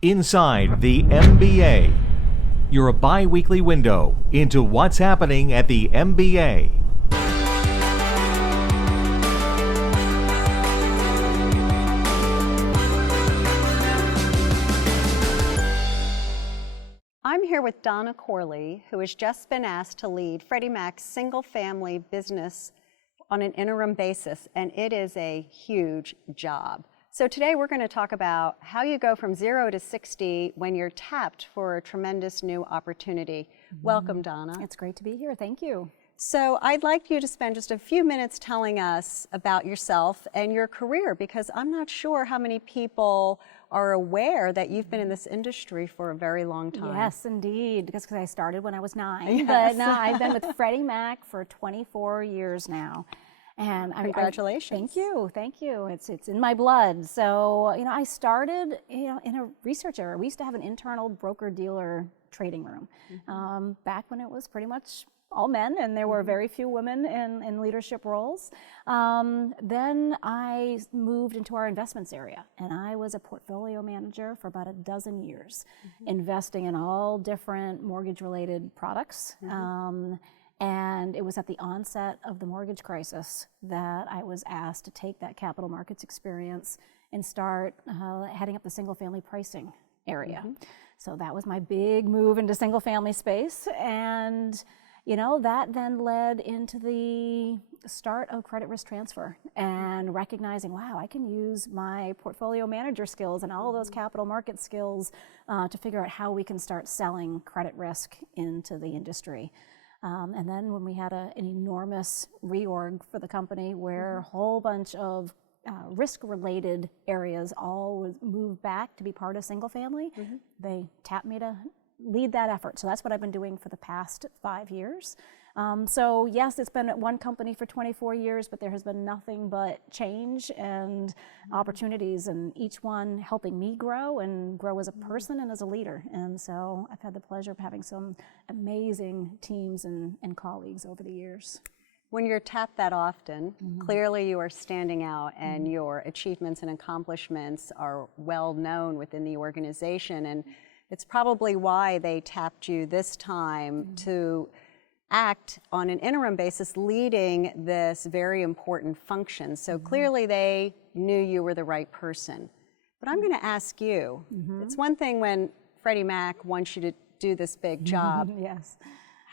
Inside the MBA, your bi-weekly window into what's happening at the MBA. I'm here with Donna Corley, who has just been asked to lead Freddie Mac's single-family business on an interim basis, and it is a huge job. So today we're going to talk about how you go from 0 to 60 when you're tapped for a tremendous new opportunity. Welcome, Donna. It's great to be here. Thank you. So I'd like you to spend just a few minutes telling us about yourself and your career, because I'm not sure how many people are aware that you've been in this industry for a very long time. Yes, indeed, because I started when I was 9. Yes. But no, I've been with Freddie Mac for 24 years now. And congratulations. Thank you. It's in my blood. So, I started, in a research area. We used to have an internal broker-dealer trading room back when it was pretty much all men, and there were very few women in leadership roles. Then I moved into our investments area, and I was a portfolio manager for about a dozen years, investing in all different mortgage-related products. And it was at the onset of the mortgage crisis that I was asked to take that capital markets experience and start heading up the single-family pricing area. So that was my big move into single-family space, and that then led into the start of credit risk transfer and recognizing, wow, I can use my portfolio manager skills and all of those capital market skills to figure out how we can start selling credit risk into the industry. And then when we had an enormous reorg for the company where a whole bunch of risk-related areas all moved back to be part of single family, they tapped me to lead that effort. So that's what I've been doing for the past 5 years. So yes, it's been at one company for 24 years, but there has been nothing but change and opportunities, and each one helping me grow as a person and as a leader. And so I've had the pleasure of having some amazing teams and colleagues over the years. When you're tapped that often, clearly you are standing out, and your achievements and accomplishments are well known within the organization. And it's probably why they tapped you this time to act on an interim basis, leading this very important function. So clearly they knew you were the right person. But I'm going to ask you, it's one thing when Freddie Mac wants you to do this big job. Yes.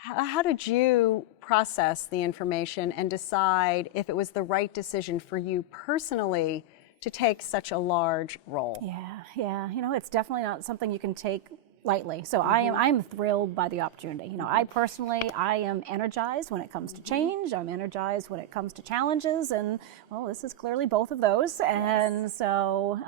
How did you process the information and decide if it was the right decision for you personally to take such a large role? Yeah. It's definitely not something you can take lightly. So I'm thrilled by the opportunity. I am energized when it comes to change. I'm energized when it comes to challenges, and well, this is clearly both of those. Yes. And so,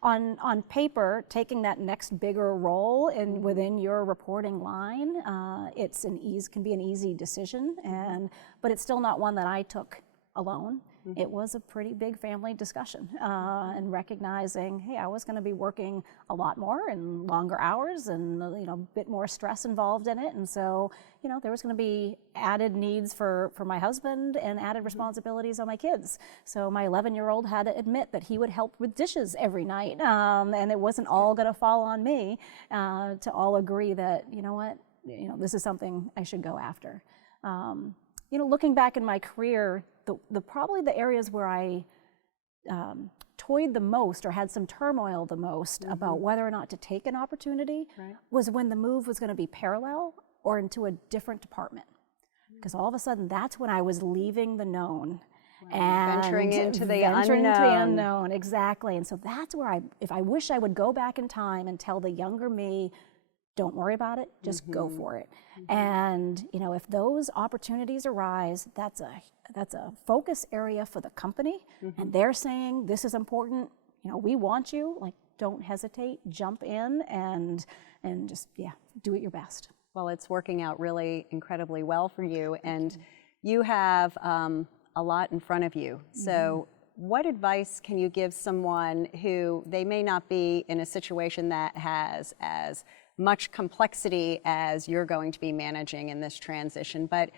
on paper, taking that next bigger role within your reporting line, can be an easy decision, but it's still not one that I took alone. It was a pretty big family discussion, and recognizing, hey, I was going to be working a lot more and longer hours, and a bit more stress involved in it, and so there was going to be added needs for my husband and added responsibilities on my kids. So my 11-year-old had to admit that he would help with dishes every night, and it wasn't all going to fall on me to all agree that this is something I should go after. Looking back in my career, probably the areas where I toyed the most or had some turmoil the most about whether or not to take an opportunity was when the move was going to be parallel or into a different department. Because all of a sudden, that's when I was leaving the known and venturing into the unknown. Exactly. And so that's where I wish I would go back in time and tell the younger me, don't worry about it, just go for it. And if those opportunities arise, that's a focus area for the company, and they're saying this is important. We want you. Don't hesitate, jump in, and just do it your best. Well, it's working out really incredibly well for you, and you have a lot in front of you. So what advice can you give someone who they may not be in a situation that has as much complexity as you're going to be managing in this transition, but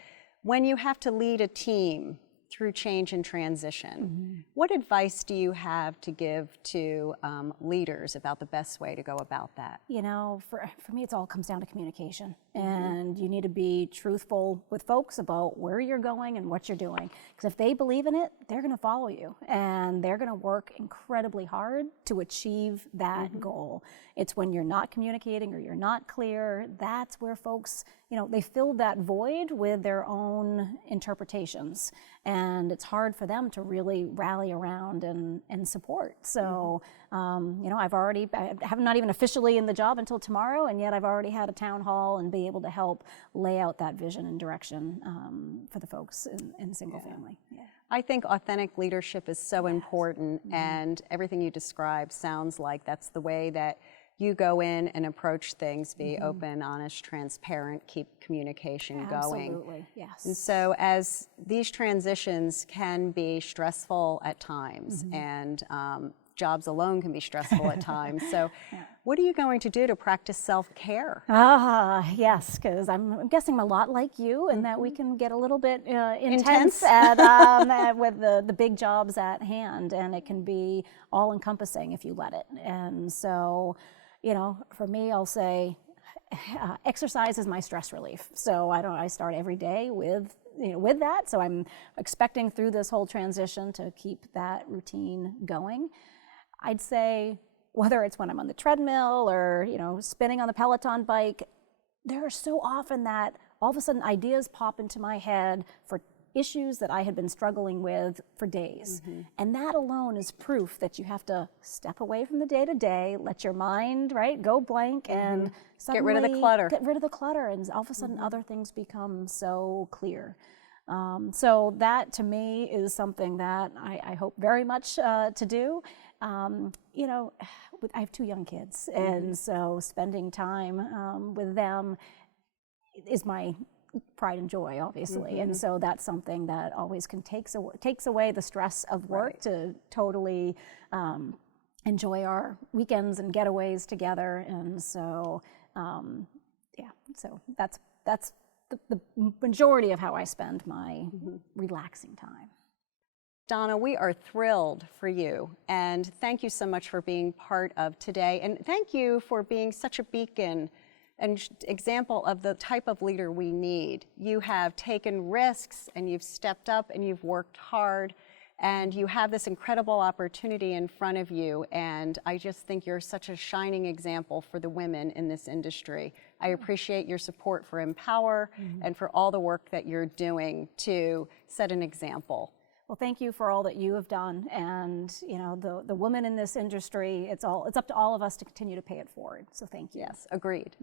when you have to lead a team through change and transition. What advice do you have to give to leaders about the best way to go about that? You know, for me, it all comes down to communication. And you need to be truthful with folks about where you're going and what you're doing. Because if they believe in it, they're going to follow you. And they're going to work incredibly hard to achieve that goal. It's when you're not communicating or you're not clear, that's where folks, you know, they fill that void with their own interpretations. And it's hard for them to really rally around and support. So, you know, I'm not even officially in the job until tomorrow, and yet I've already had a town hall and be able to help lay out that vision and direction for the folks in single family. Yeah. I think authentic leadership is so important, and everything you described sounds like that's the way that you go in and approach things, be open, honest, transparent, keep communication going. Absolutely, yes. And so as these transitions can be stressful at times, and jobs alone can be stressful at times, so what are you going to do to practice self-care? Yes, because I'm guessing I'm a lot like you in that we can get a little bit intense with the big jobs at hand, and it can be all-encompassing if you let it. And so, you know, for me, I'll say exercise is my stress relief. So I start every day with that. So I'm expecting through this whole transition to keep that routine going. I'd say whether it's when I'm on the treadmill or, you know, spinning on the Peloton bike, there are so often that all of a sudden ideas pop into my head for issues that I had been struggling with for days. And that alone is proof that you have to step away from the day-to-day, let your mind, go blank, and suddenly get rid of the clutter. Get rid of the clutter, and all of a sudden other things become so clear. So that, to me, is something that I hope very much to do. You know, I have 2 young kids, and so spending time with them is my pride and joy, obviously. And so that's something that always takes away the stress of work to totally enjoy our weekends and getaways together. And so, so that's the majority of how I spend my relaxing time. Donna, we are thrilled for you, and thank you so much for being part of today, and thank you for being such a beacon and example of the type of leader we need. You have taken risks, and you've stepped up, and you've worked hard, and you have this incredible opportunity in front of you, and I just think you're such a shining example for the women in this industry. I appreciate your support for mPower and for all the work that you're doing to set an example. Well, thank you for all that you have done, and you know, the women in this industry, it's up to all of us to continue to pay it forward. So thank you. Yes, agreed.